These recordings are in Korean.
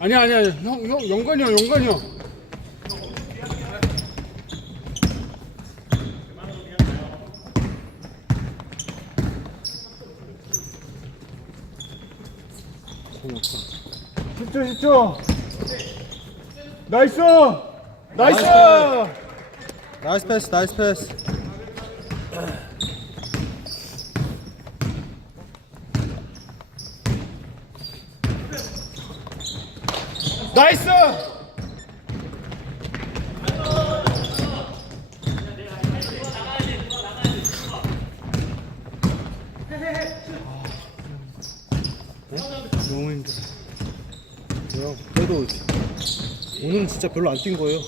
아니야 아니야 형, 형 영관이 형 영관이 형 십초 십초. 나이스 나이스! 나이스 패스 나이스 패스. 나이스! 너무 힘들어. 형 그래도 오늘은 진짜 별로 안 뛴 거예요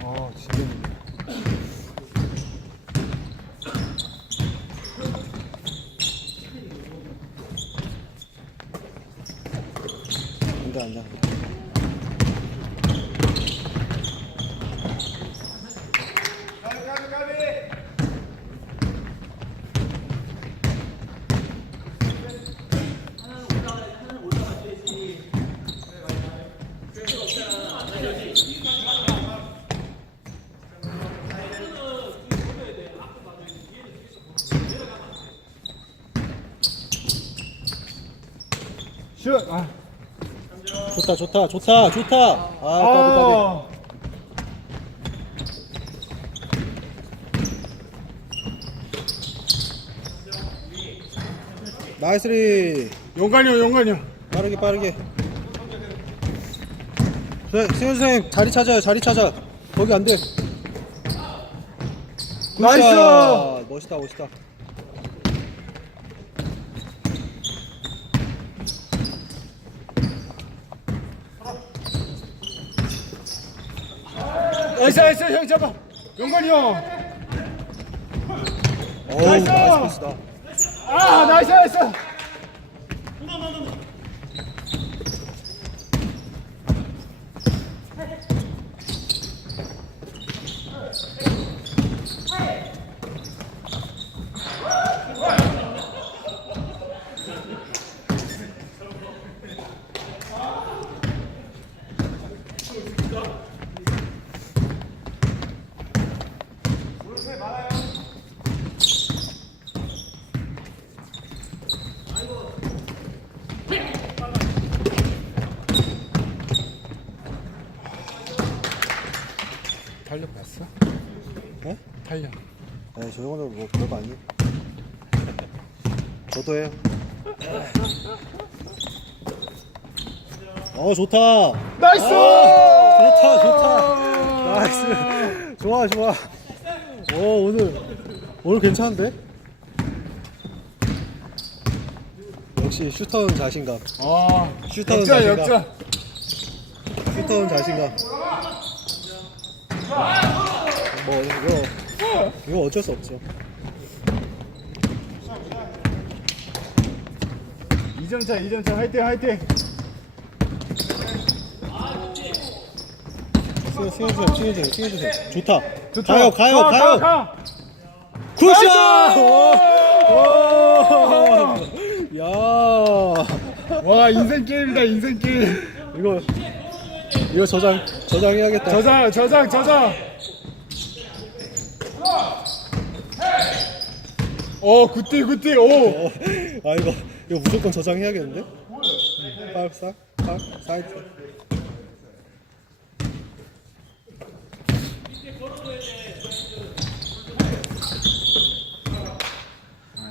아 진짜 힘들어 안돼 안돼 슛 아. 좋다 좋다 좋다 좋다. 아 까비 까비. 아. 나이스리. 영관이 형 빠르게 빠르게. 네, 승현 선생님 자리 찾아요 자리 찾아. 거기 안돼. 나이스! 멋있다 멋있다 나이스 나이스 형 잡아. 영관이 형. 어우 나이스! 나이스 아 나이스 나이스 달력 봤어? 네? 달력. 네, 저 정도는 뭐 별거 아니에요. 저도 해요. 어 좋다. 나이스! 좋다 좋다. 나이스. 좋아 좋아. 오 오늘 오늘 괜찮은데? 역시 슈터는 자신감. 아 슈터는 역전 자신감. 역전 슈터는 자신감 뭐 이거 이거 어쩔 수 없죠. 2점 차 2점 차 화이팅 화이팅! 승현 승현 선 승현 선 승현 선 좋다. 좋다. 가요 가요 가, 가요. 가, 가. 굿샷! 나이스! 오! 야. 와 인생 게임이다 인생 게임. 이거 이거 저장 저장해야겠다 저장 저장 저장 오 굿띠 굿띠 오 어, 아 이거 이거 무조건 저장해야겠는데? 빡싹 빡 사이트.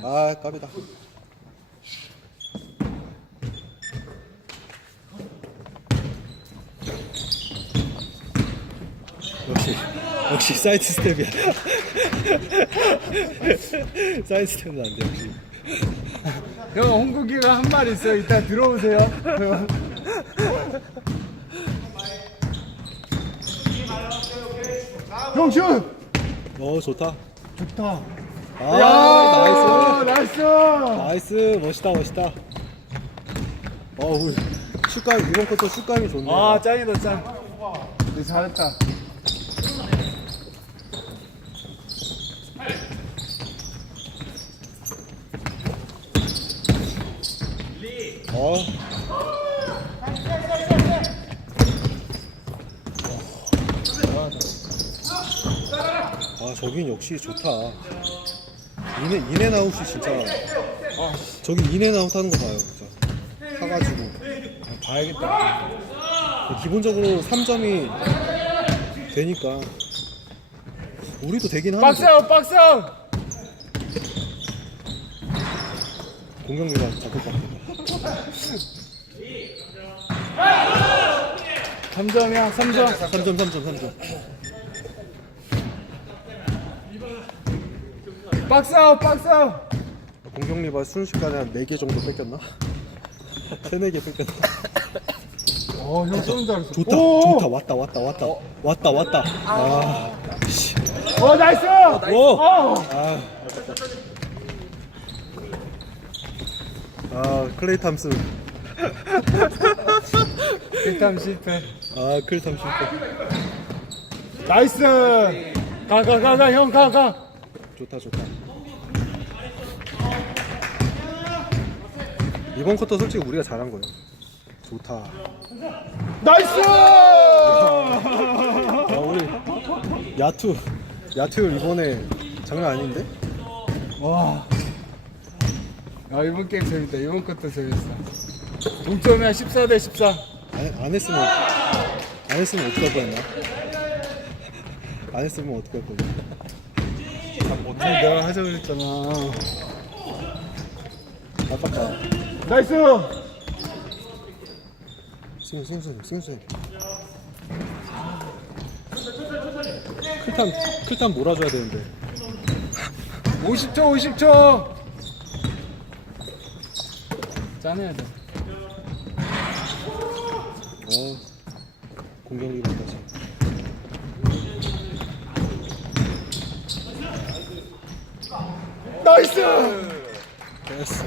아 깝이다. 역시 역시 사이트 스텝이야. 사이트 스텝은 안 돼, 역시. 형 홍국이가 한 말 있어요 이따 들어오세요 형 슛 어, 좋다. 좋다 아, 야 나이스. 나이스 나이스. 멋있다, 멋있다. 어 우리 슛감 이번 것도 슛감이 좋네 아 짱이다 짱 근데 잘했다 어. 아 저긴 역시 좋다. 인해 인앤아웃이 진짜. 아, 저기 인앤아웃 하는 거 봐요 진짜. 사가지고. 봐야겠다. 기본적으로 3점이 되니까. 우리도 되긴 하는데. 박스아웃 박스아웃 공격리가 자꾸 바뀌다 3점이야 3점 3점 3점 3점 박스아웃 박스아웃 공격 리바 순식간에 한 4개 정도 뺏겼나? 3, 4개 뺏겼나? 어형 쏘는 줄 알았어 좋다 오! 좋다 왔다 왔다 왔다 왔다 왔다 아, 씨. 어 나이스 오! 어. 아. 아 클레이 탐슨. 일단 실패. 아 클레이 실패. 나이스! 가가가가 형 가가. 좋다 좋다. 이번 쿼터 솔직히 우리가 잘한 거예요. 좋다. 나이스! 아 우리 야투 야투 이번에 장난 아닌데? 와. 아 이번 게임 재밌다. 이번 것도 재밌어. 동점이야 14 대 14. 안, 안 했으면 안 했으면 어떻게 할 뻔했나? 안 했으면 어떻게 할 뻔했나? 못해 내가 하자 그랬잖아. 아깝다 나이스. 승우 승우 승우 승우 클탄 클탄 몰아줘야 되는데 50초 50초. 짜내야 돼. 어 공격 리바까지 나이스. 됐어.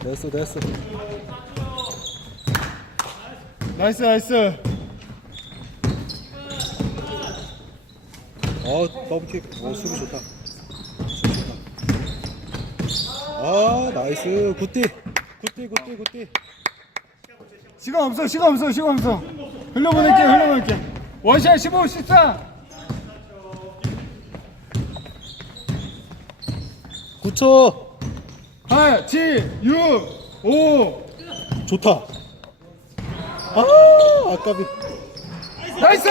됐어 됐어. 나이스 나이스. 어 더블킥. 어 수비 좋다. 아 나이스. 굿띠 굿띠 굿띠 굿띠 시간 없어 시간 없어 시간 없어. 흘려보낼게 흘려보낼게. 원샷 15 14. 9초 8 7 6 5 좋다 아 아까비 나이스.